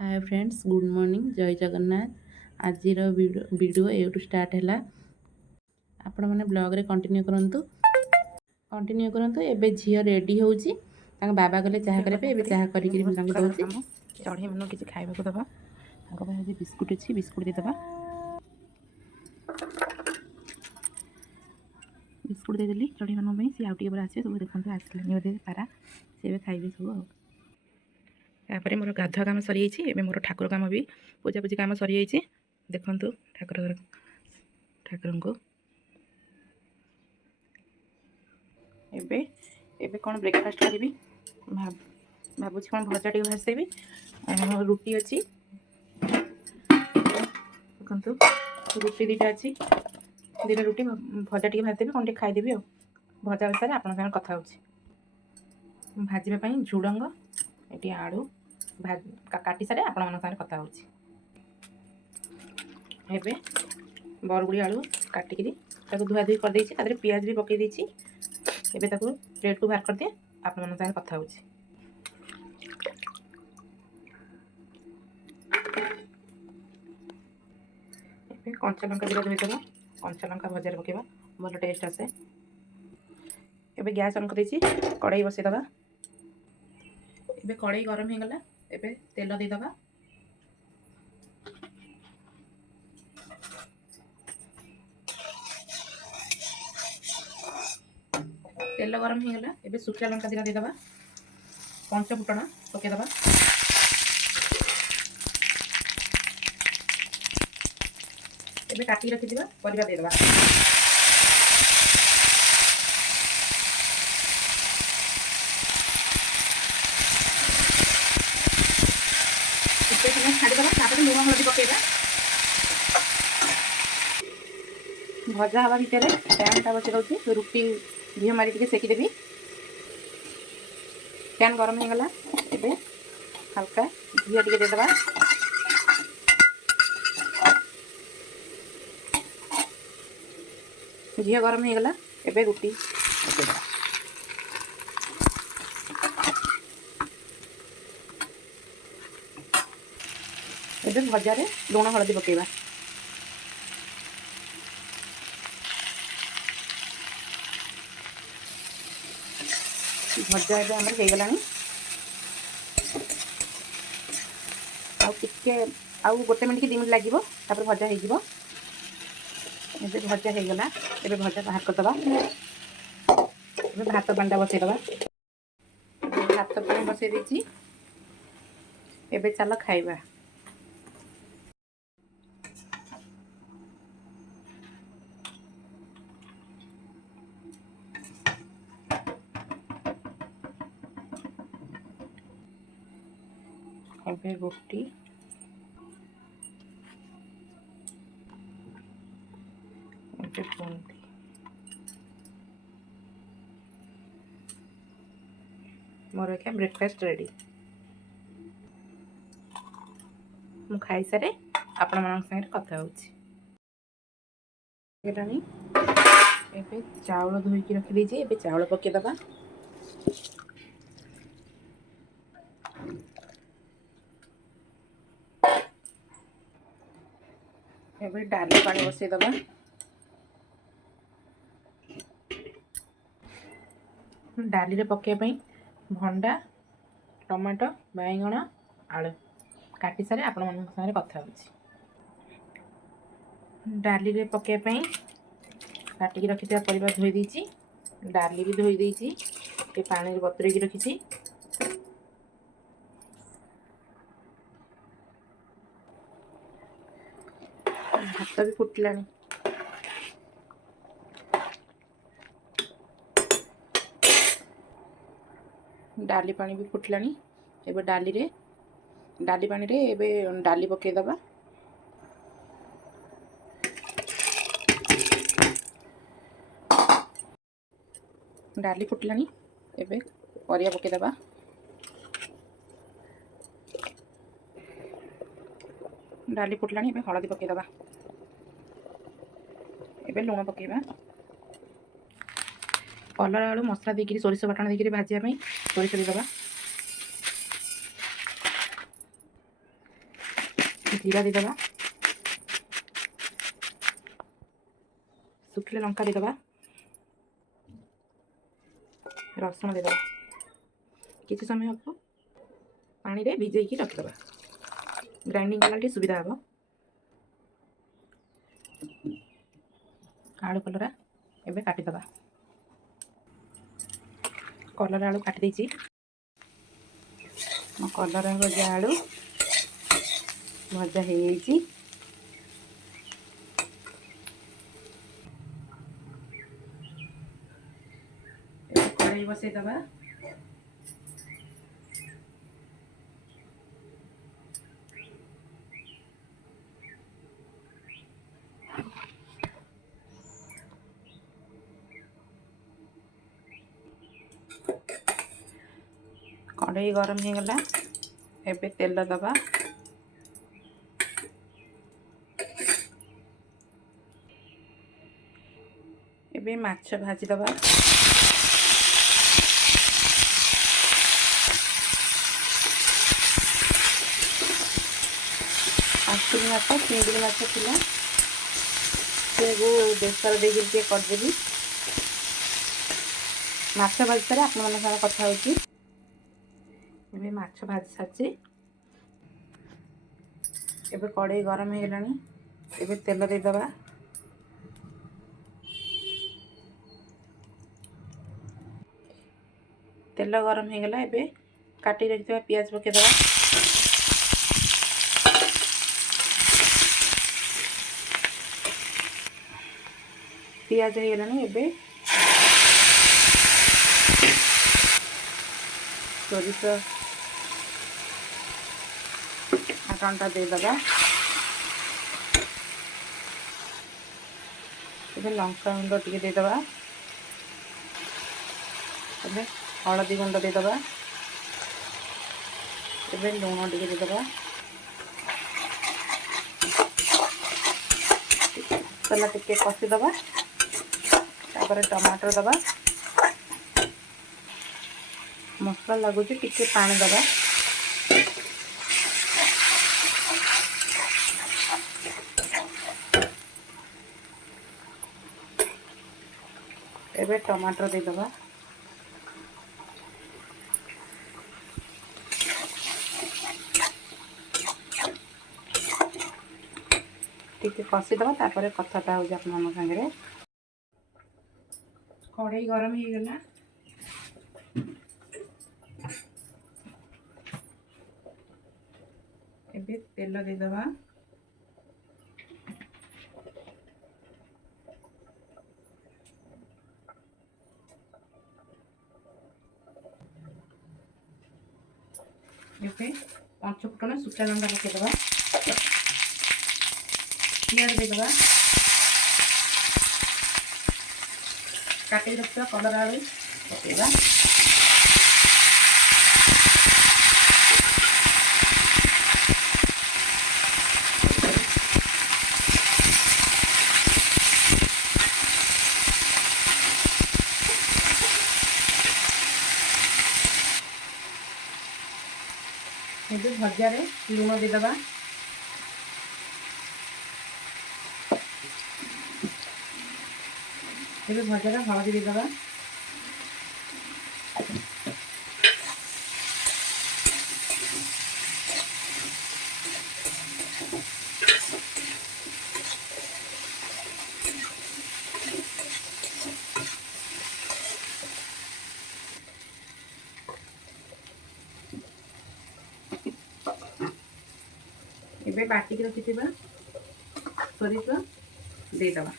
Hi friends, good morning, जय जगन्नाथ। आज video एटू start है। आपण मैंने ब्लॉग रे कंटिन्यू करंतु। एबे झियो रेडी होउची, तांग बाबा गले चाह करे एबे चाह करी कि तांग दोची चढ़ी मनो किछि खाइबा को दबा। तांग भाई जे बिस्कुट अछि, बिस्कुट दे दबा। बिस्कुट दे देली चढ़ी मनो में सी आउटी ऊपर आछे। सब देखंतु आसले नियो दे पारा सेबे खाइबे सब। तापर मोर गाधुआ काम सरी जाइए। एवं मोर ठाकुर काम भी पूजापूजी काम सरी जाइए। देखु ठाकुर को एबे एबे कौन ब्रेकफास्ट करी भावुँ कौन भजा टे भासेबी। रुटी अच्छी देखु रुटी दीटा अच्छी दिन रुटी भजा टे भाजदेवी कौन टे खाईदेवी। भजा अनुसार आप कथा हो भाजवाई झुडंग ये आलू काटी सारे आपण मान सारे कथा होची। एबे बरगुड़ी आलू काटिकी धुआ धुई कर देछि। तादरे पियाज भी पकई देछि। एबे ताकू प्लेट को बाहर कर दिए। आपण मान सारे कथा होची। एबे कंचा लंका दिला धोई देबो। कंचा लंका भजा पकेबा भल टेस्ट आसे। एबे गैस ऑन कर देछि। कढ़ाई बसई दबा। एबे कढ़ाई गरम हो गला। एबे तेल दे दबा। तेल गरम हो गला। एबे सुखा लंका दिला दे दबा। पंच फुटण पके दबा। एबे काटी रखि दिबा परिबा दे दबा। छाड़ी दबा। तापर लुण हलदी पकेबा। भजा हवा भितर पैन टा बसई दउची। रुटी घी मारी टिके सेकी देबी। पैन गरम हो गला। एबे हल्का घी टिके दे दबा। घी गरम हो गला। एबे रुटी पकेई दबा। एबे भजा रे लुण हलदी पकेबा। भजा एबे हमर हो गलानी। आउ गोटे मिनट कि 2 मिनट लगे। तापर भजा हो एबे भजा हो गला। एबे भजा बाहर कर दबा। एबे भात पानी बसई दबा। भात पानी बसई देछि। एबे चलो खाइबा। एबे रोटी एबे बुंदी मोर क्या ब्रेकफास्ट रेडी। मु खाई सारे आपण मान संगे कथा होची। एटानी एबे चावल धोई की रखि दीजिए। एबे चावल पके दबा। एबे डाली पानी बसई दबा। डाली रे पके पई भंडा टमाटो बैगण आलू काटी सारे आपण मान संगे कथा होची। डाली रे पके पई काटी रखि दिया परिबा धोई दीची। डाली भी धोई दीची। के पानी रे बतुरे की रखीची। भात भी फुटलानी। डाली पानी भी फुटलानी। एबे डाली पानी रे एबे डाली पके दबा। डाली फुटलानी। एबे परिया पके दबा। डाली फुटलानी। एबे हळदी पके दबा। एबे लुण पकेबा। कलर आलू मसला देकी सोरिष बाटण देकी भाजिया पई सोरिष दे दबा। जीरा देदेबा सुखिला लंका देदेबा रसुण देदेबा किसी समय आपको पानी रे भिजेकी रखिदेबा ग्राइंडिंग कला सुविधा हम आलू कलरा एबे काटिदेबा कलरा आलू काटी देछि मो कलरा भजा आलू भजा हो कड़ाई बसईदेबा कड़ाई गरम हो गला एबे तेल दबा एबे माछ भाजी दबा आसुरी माछ चिंगड़ी माछ थिला से बेसर देके करदेवी माछ भाजी सारे आप कथा होची एबे माछ भाजी सारी एबे कड़ाई गरम हो गलानी एबे तेल देदेबा तेल गरम हो गला एबे काटी रखिथिबा पियाज पकेदेबा पियाज हो गलानी एबे सोरिष आटाटा देदेबा एबे लंका गुंड टिके देदेबा एबे हलदी गुंड देदेबा एबे लुण टिके देदेबा मसला टिके कषिदेबा तापर टमाटर दबा मसला लगुच टिके पानी दबा एबे टमाटर देदेबा टिके कषिदेबा तापर कथाटा हो सागे कड़ाई गरम हो गला एबे तेल देदेबा एबे पंच फुटन सुखा लंका पकेदेबा पियाज देदेबा काटी रखिबा कलरा आलू पकेबा एबे भजा रे लुण देदेबा एबे भजा रे हळदी देदेबा एबे बाटिक रखिथिबा सोरिष देदेबा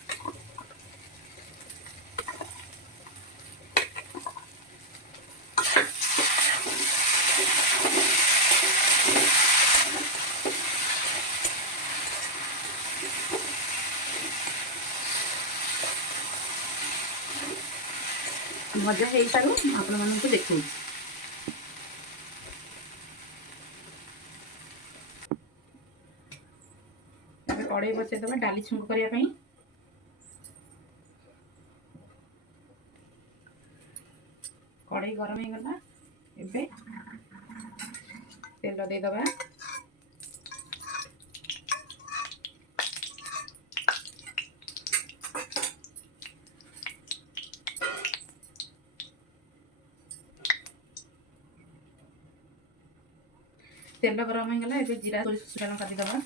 भजा हो सारू आपण मानक देखो कड़ाई बसईदेबा डाली छुंक करने कड़ाई गरम हो गला एबे तेल देदेबा तेल गरम हो गला ए जीरा सोरिष सुखा लंका देदबा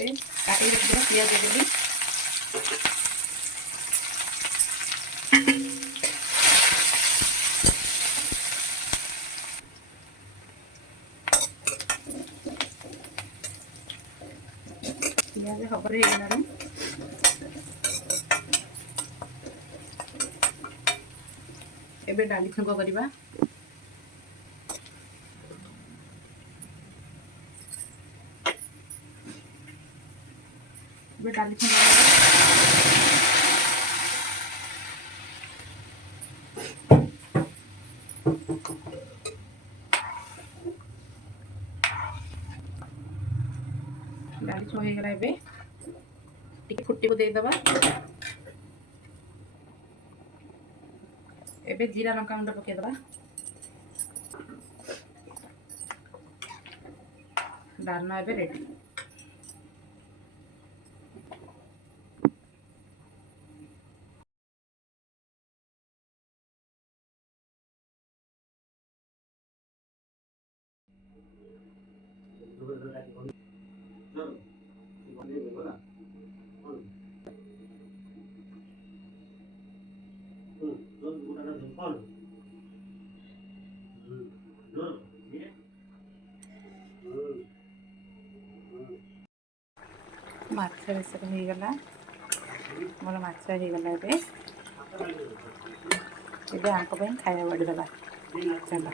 ए काटी रखिदेबा पियाज देदेली पियाज हबर हो गलानी एबे डाली छुंक करबा एबे डाली छुंक डाली छुंक हो गला एबे टिके फुट्टी को दे दबा एबे जीरा लंका गुंड पके दबा डालना एबे रेडी माछ बेसर हो गला मोर माछ हो गला एबे आंको पे खाया बड़ी दबा चलो